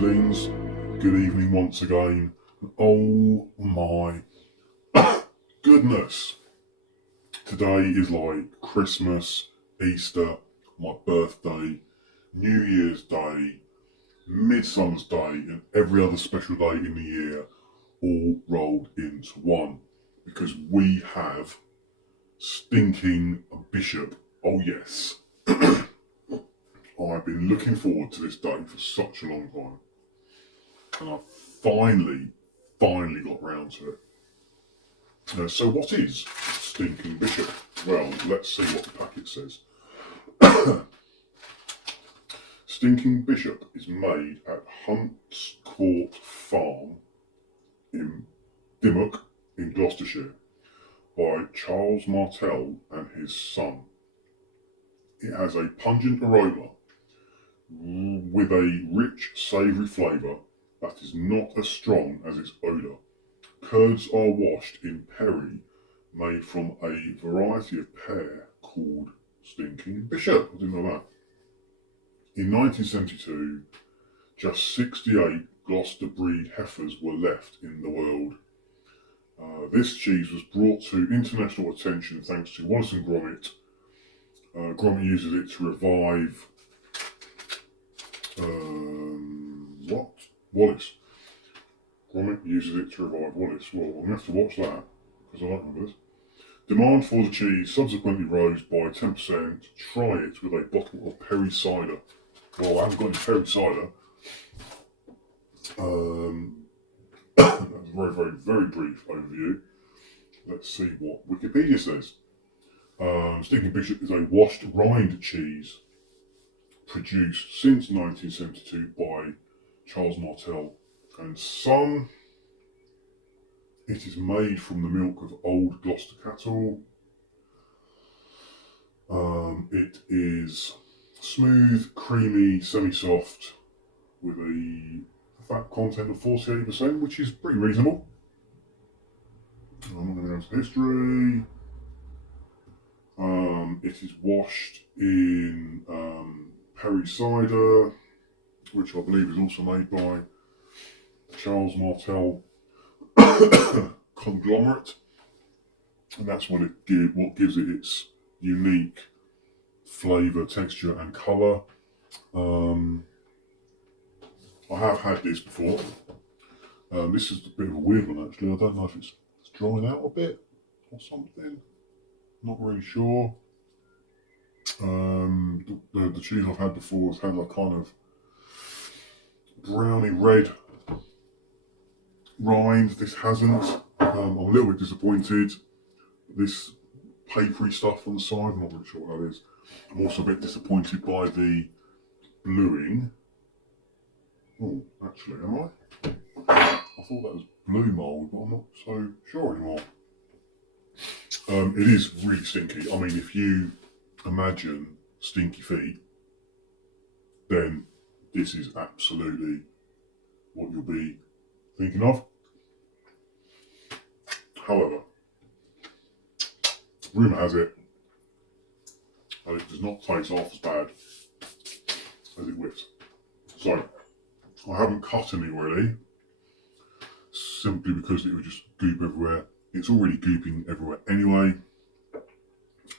Seedlings, good evening once again. Oh my goodness, today is like Christmas, Easter, my birthday, New Year's Day, Midsummer's Day, and every other special day in the year all rolled into one because we have Stinking Bishop. Oh yes. I've been looking forward to this day for such a long time. And I finally got round to it. So what is Stinking Bishop? Well, let's see what the packet says. Stinking Bishop is made at Hunts Court Farm in Dymock in Gloucestershire by Charles Martel and his son. It has a pungent aroma with a rich savoury flavour that is not as strong as its odour. Curds are washed in perry made from a variety of pear called Stinking Bishop. I didn't know that. In 1972, just 68 Gloucester breed heifers were left in the world. This cheese was brought to international attention thanks to Wallace and Gromit. Gromit uses it to revive Wallace. Gromit uses it to revive Wallace. Well, I'm going to have to watch that because I don't remember this. Demand for the cheese subsequently rose by 10%. Try it with a bottle of Perry cider. Well, I haven't got any Perry cider. That's a very brief overview. Let's see what Wikipedia says. Stinking Bishop is a washed rind cheese produced since 1972 by Charles Martel and Son. It is made from the milk of old Gloucester cattle. It is smooth, creamy, semi-soft with a fat content of 48%, which is pretty reasonable. I'm not going to go into history. It is washed in Perry cider, which I believe is also made by Charles Martel conglomerate, and that's what gives it its unique flavour, texture, and colour. I have had this before. This is a bit of a weird one actually. I don't know if it's drying out a bit or something. Not really sure. The cheese I've had before has had a kind of browny red rind. This hasn't. I'm a little bit disappointed. This papery stuff on the side, I'm not really sure what that is. I'm also a bit disappointed by the bluing. Oh, actually, am I? I thought that was blue mould, but I'm not so sure anymore. It is really stinky. I mean, if you imagine stinky feet, then this is absolutely what you'll be thinking of. However, rumour has it that it does not taste half as bad as it whips. So, I haven't cut any really, simply because it would just goop everywhere. It's already gooping everywhere anyway.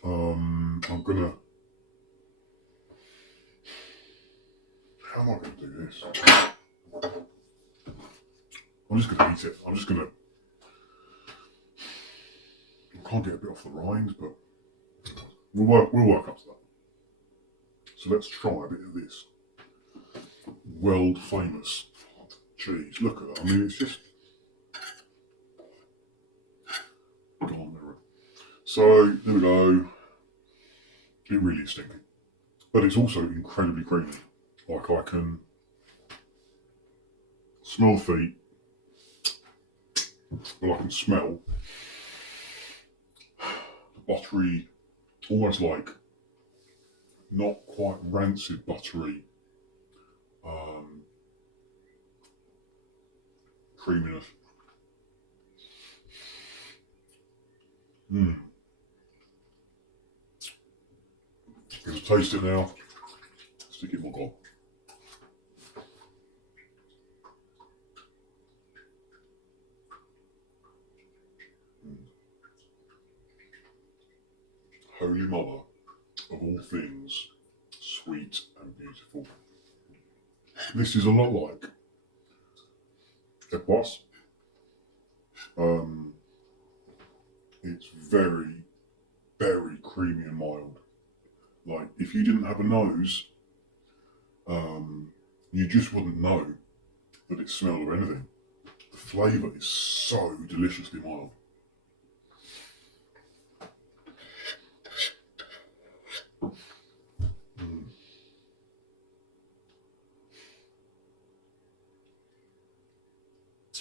How am I going to do this? I'm just going to eat it. I can't get a bit off the rind, but we'll work up to that. So let's try a bit of this world famous cheese. Look at that. I mean, it's just gone there. So there we go. It really is stinky, but it's also incredibly creamy. Like I can smell the feet, but I can smell the buttery, almost like not quite rancid buttery creaminess. Gonna taste it now. Stick it in my gob. holy mother of all things sweet and beautiful. This is a lot like Epoisse. It's very, very creamy and mild. Like, if you didn't have a nose, you just wouldn't know that it smelled of anything. The flavour is so deliciously mild.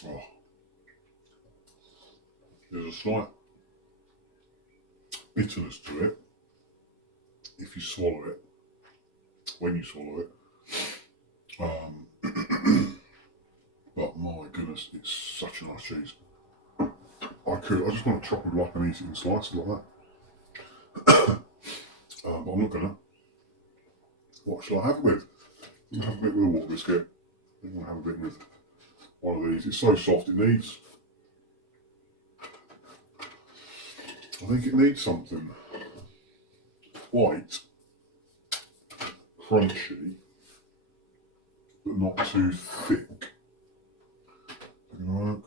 Oh. There's a slight bitterness to it if you swallow it, when you swallow it. But my goodness, it's such a nice cheese. I just want to chop it up and eat it in slices like that. But I'm not gonna. What shall I have it with? I'm gonna have a bit with a water biscuit. I'm gonna have a bit with one of these. It's so soft, it needs. I think it needs something quite crunchy, but not too thick. Probably not.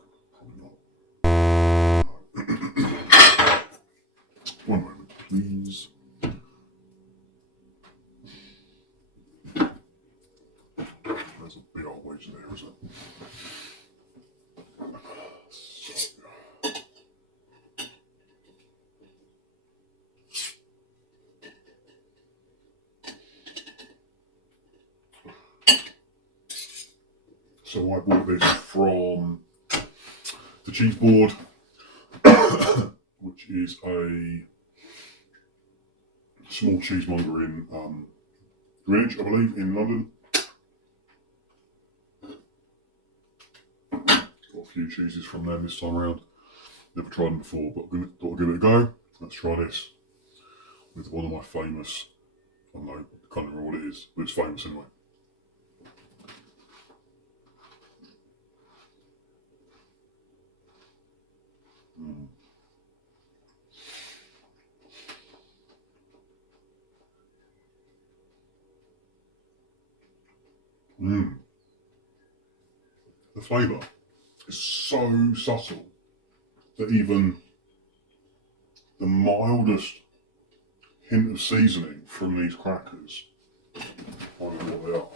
One moment, please. There's a big old wedge there, isn't it? So I bought this from the Cheese Board, which is a small cheesemonger in Greenwich, I believe, in London. Got a few cheeses from them this time around. Never tried them before, but thought I'd give it a go. Let's try this with one of my famous, I don't know, I can't remember what it is, but it's famous anyway. The flavour is so subtle that even the mildest hint of seasoning from these crackers, I don't know what they are.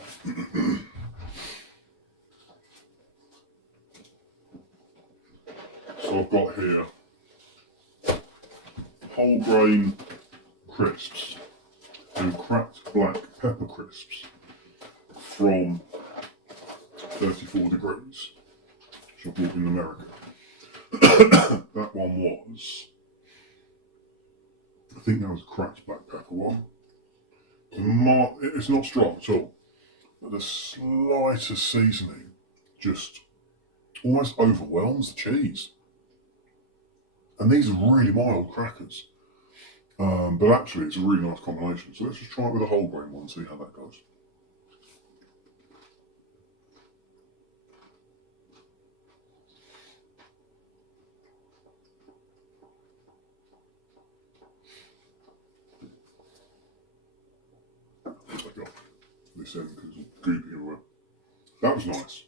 So I've got here whole grain crisps and cracked black pepper crisps from 34 Degrees, which I bought in America. That one was, I think that was a cracked black pepper one. It's not strong at all, but the slightest seasoning just almost overwhelms the cheese. And these are really mild crackers. But actually it's a really nice combination. So let's just try it with a whole grain one and see how that goes. I got this end because it's goopy everywhere. That was nice.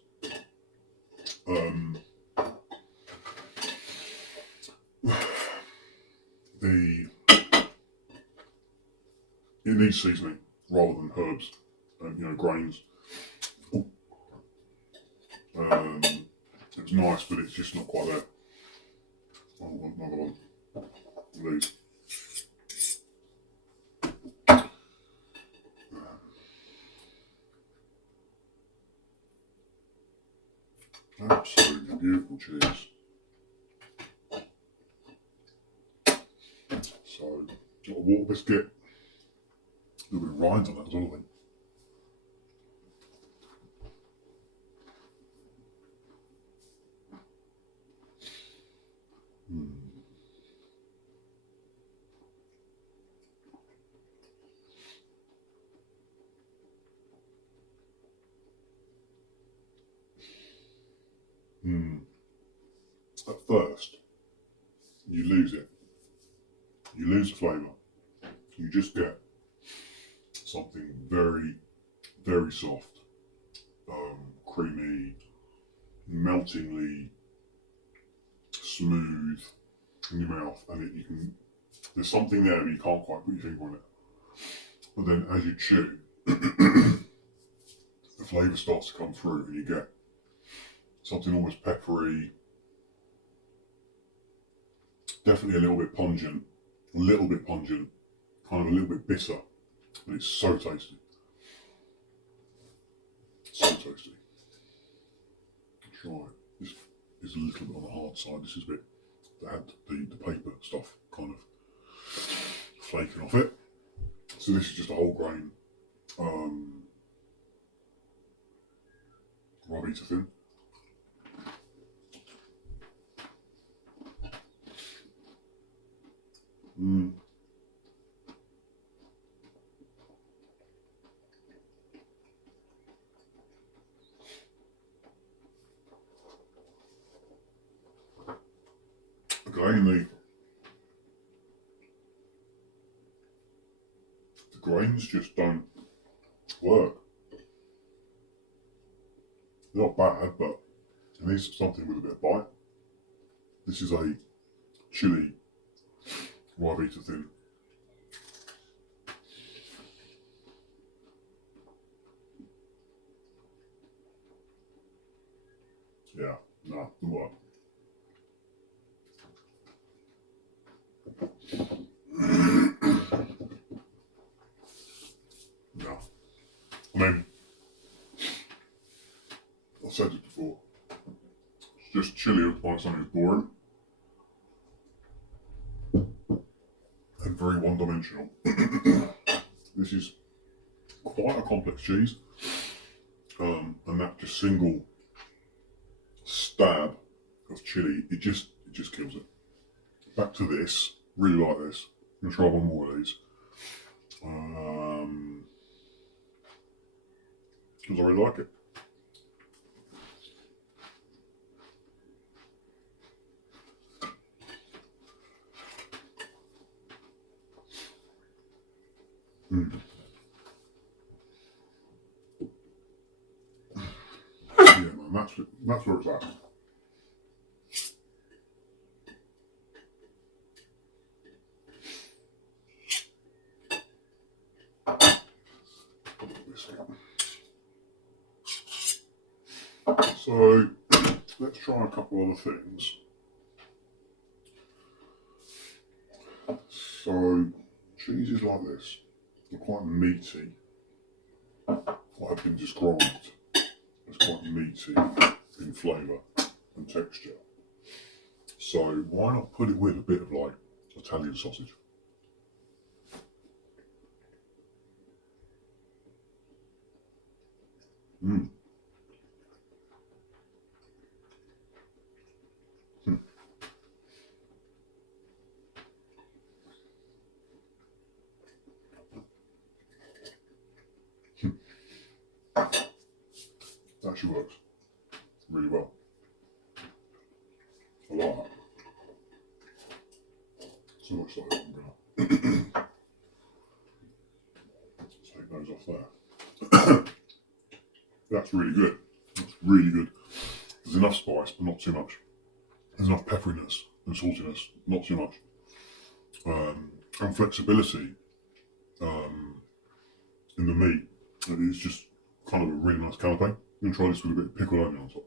It needs seasoning rather than herbs and grains. It's nice, but it's just not quite there. I want another one of these. Absolutely beautiful cheese. So, got a water biscuit. A little bit of rind on that as well, I think. At first, you lose it. You lose the flavour. you just get something very, very soft, creamy, meltingly smooth in your mouth, and there's something there, but you can't quite put your finger on it. But then as you chew, the flavour starts to come through, and you get something almost peppery, definitely a little bit pungent, kind of a little bit bitter, but it's so tasty. So tasty. Try it. This is a little bit on the hard side. This is a bit that had the paper stuff kind of flaking off it. So this is just a whole grain Ribena Thin. Again, the grains just don't work. They're not bad, but it needs something with a bit of bite. This is a chili Ribena Thin. Yeah, no, doesn't work. No. I mean, I've said it before. It's just chili by something that's boring and very one-dimensional. This is quite a complex cheese, and that just single stab of chili, it just kills it. Back to this, really like this. I'm gonna try one more of these. Because I really like it. Yeah, man, that's where it's at. So let's try a couple other things. So cheeses like this are quite meaty. What have been described as quite meaty in flavour and texture. So why not put it with a bit of like Italian sausage? That actually works really well. I like that. So much so I'm gonna take those off there. That's really good. That's really good. There's enough spice, but not too much. There's enough pepperiness and saltiness, not too much. And flexibility in the meat. It's just kind of a really nice canapé. I'm going to try this with a bit of pickled onion on top.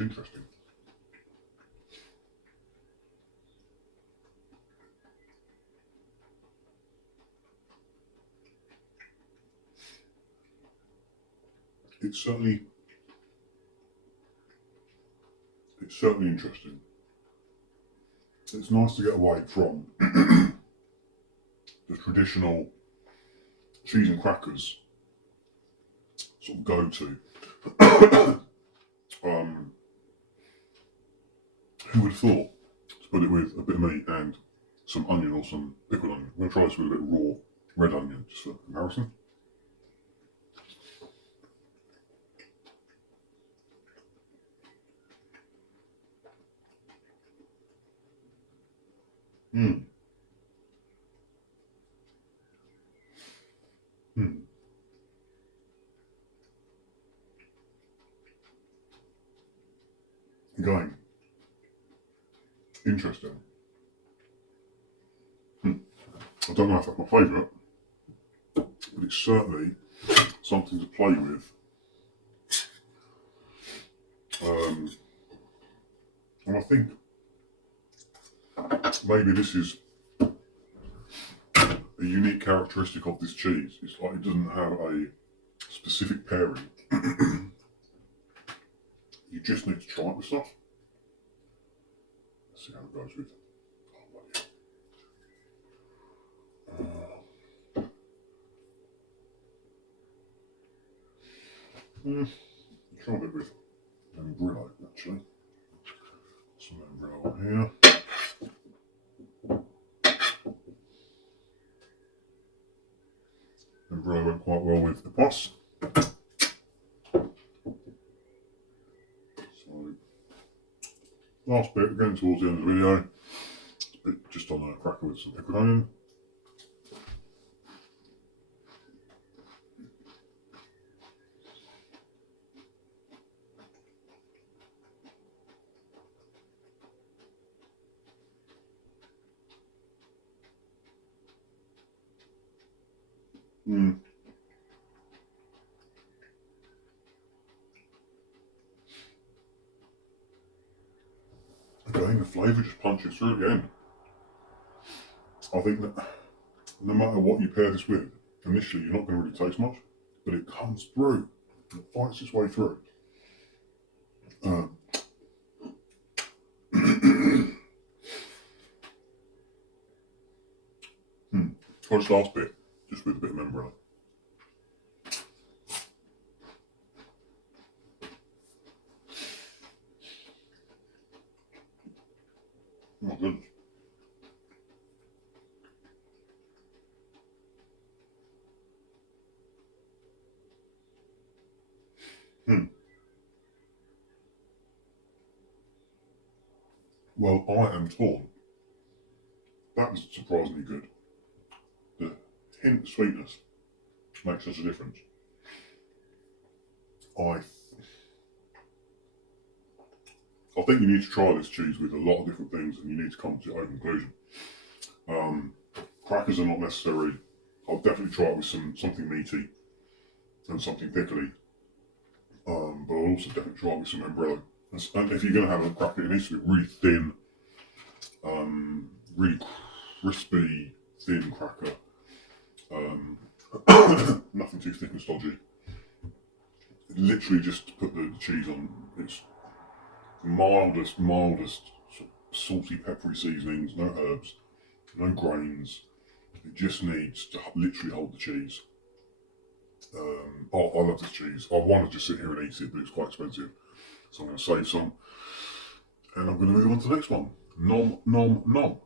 Interesting. It's certainly interesting. It's nice to get away from the traditional cheese and crackers sort of go-to. Who would have thought to put it with a bit of meat and some onion or some pickled onion? I'm going to try this with a bit of raw red onion, just for comparison. Mm. Mm. Going. Interesting. I don't know if that's my favourite, but it's certainly something to play with. And I think maybe this is a unique characteristic of this cheese. It's like it doesn't have a specific pairing. You just need to try it with stuff. Let's see how it goes with. Try a bit with membrillo, actually. Some membrillo here. Membrillo went quite well with the plus. So, last bit, again towards the end of the video. It's a bit just on a cracker with some pickled onion. Again, the flavour just punches through at the end. I think that no matter what you pair this with, initially you're not going to really taste much, but it comes through. It fights its way through. Try this last bit, just with a bit of membrillo. Oh my goodness. Well, I am torn. That was surprisingly good. The hint of sweetness makes such a difference. I think you need to try this cheese with a lot of different things, and you need to come to your own conclusion. Crackers are not necessary. I'll definitely try it with something meaty and something pickly. But I'll also definitely try it with some membrillo. And if you're going to have a cracker, it needs to be really thin, really crispy, thin cracker. Nothing too thick and stodgy. Literally just put the cheese on its mildest, sort of salty, peppery seasonings, no herbs, no grains. It just needs to literally hold the cheese. I love this cheese. I want to just sit here and eat it, but it's quite expensive. So I'm going to save some. And I'm going to move on to the next one. Nom nom nom.